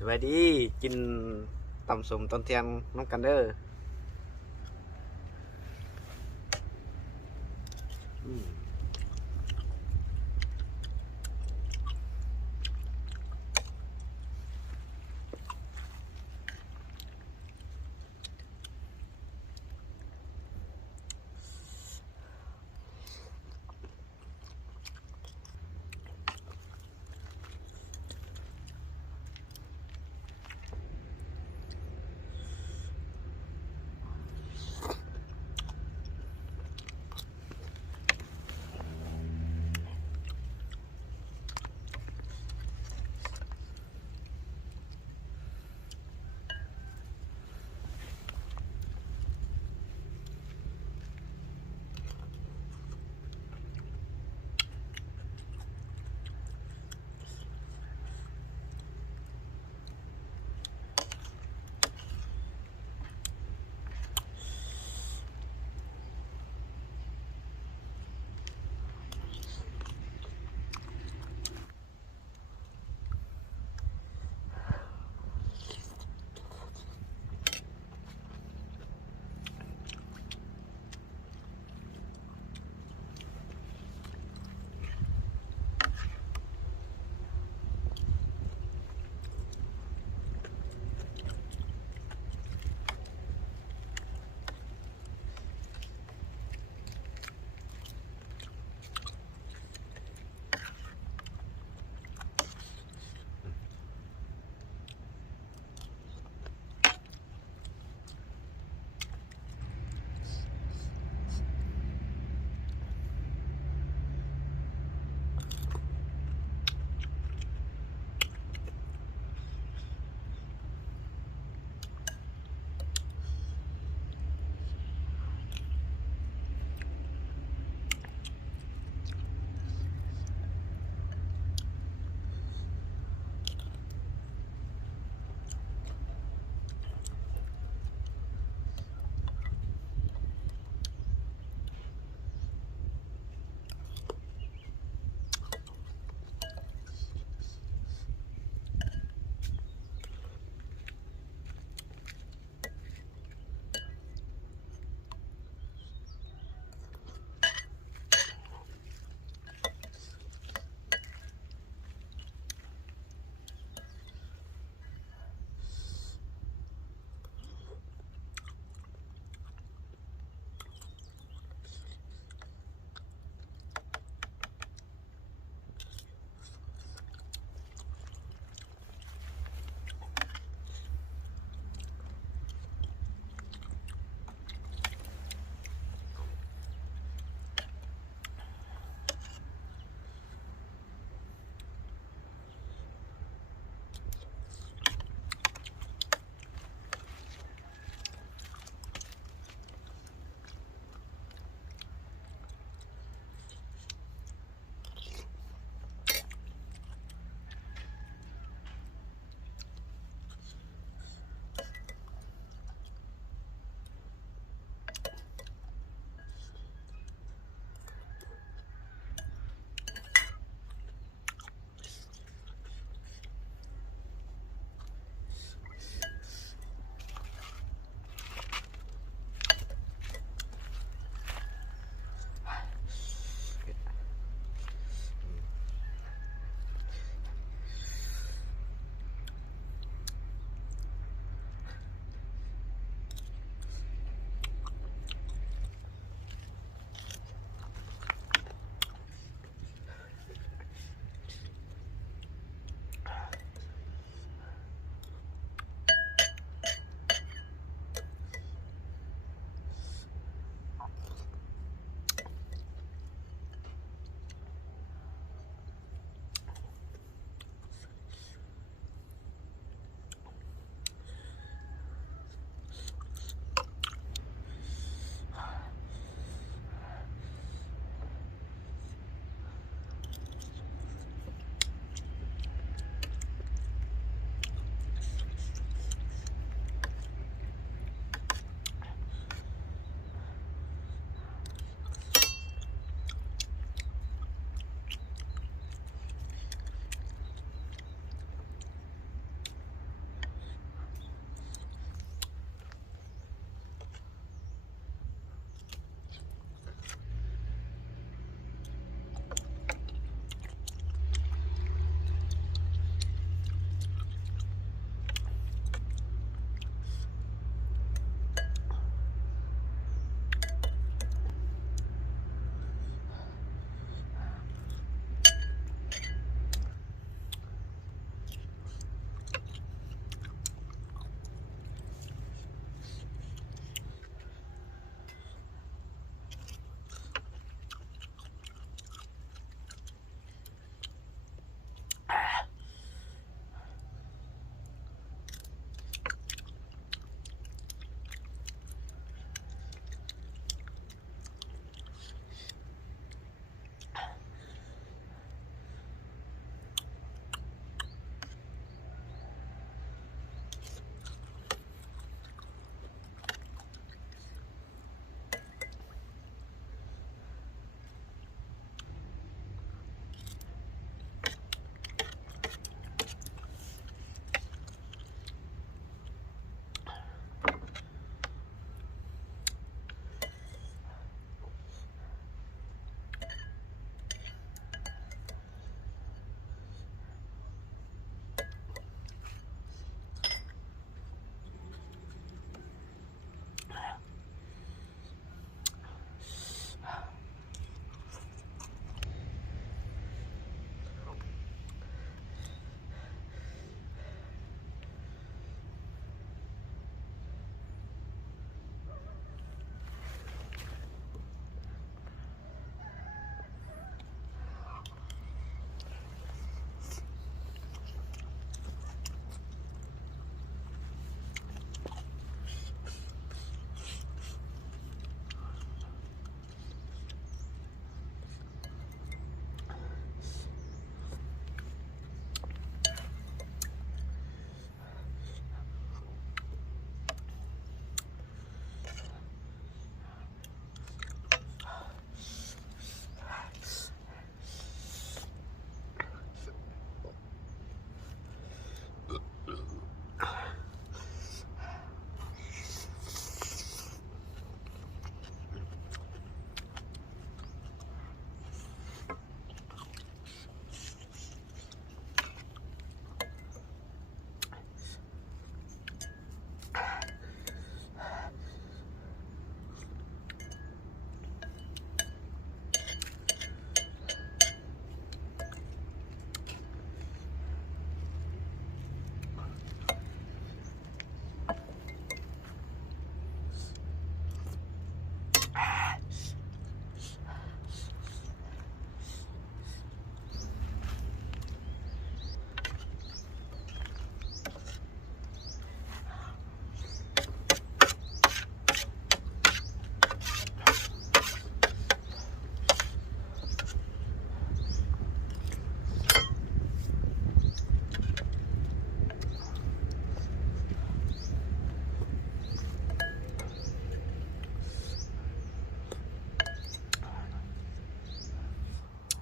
สวัสดีกินตำสมตอนเที่ยงน้ำกันเด้ออืม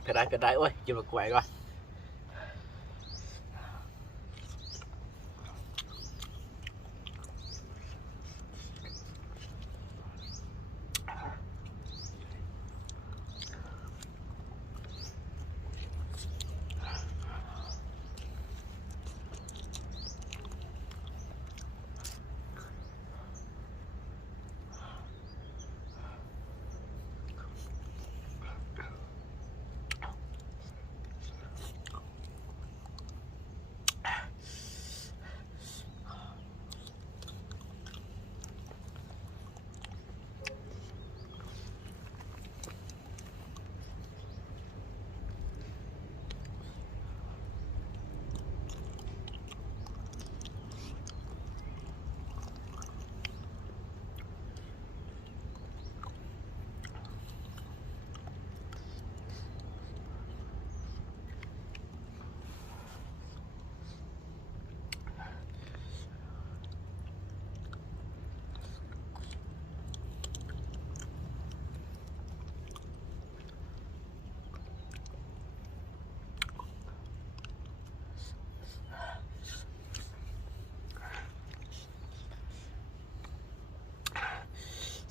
ผ็ดได้โอ้ยกินมะกรูดก่อน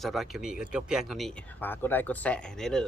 สำหรับคลิปนี้ก็จบเพียงเท่านี้ฝากกดไลค์กดแชร์ให้เด้อ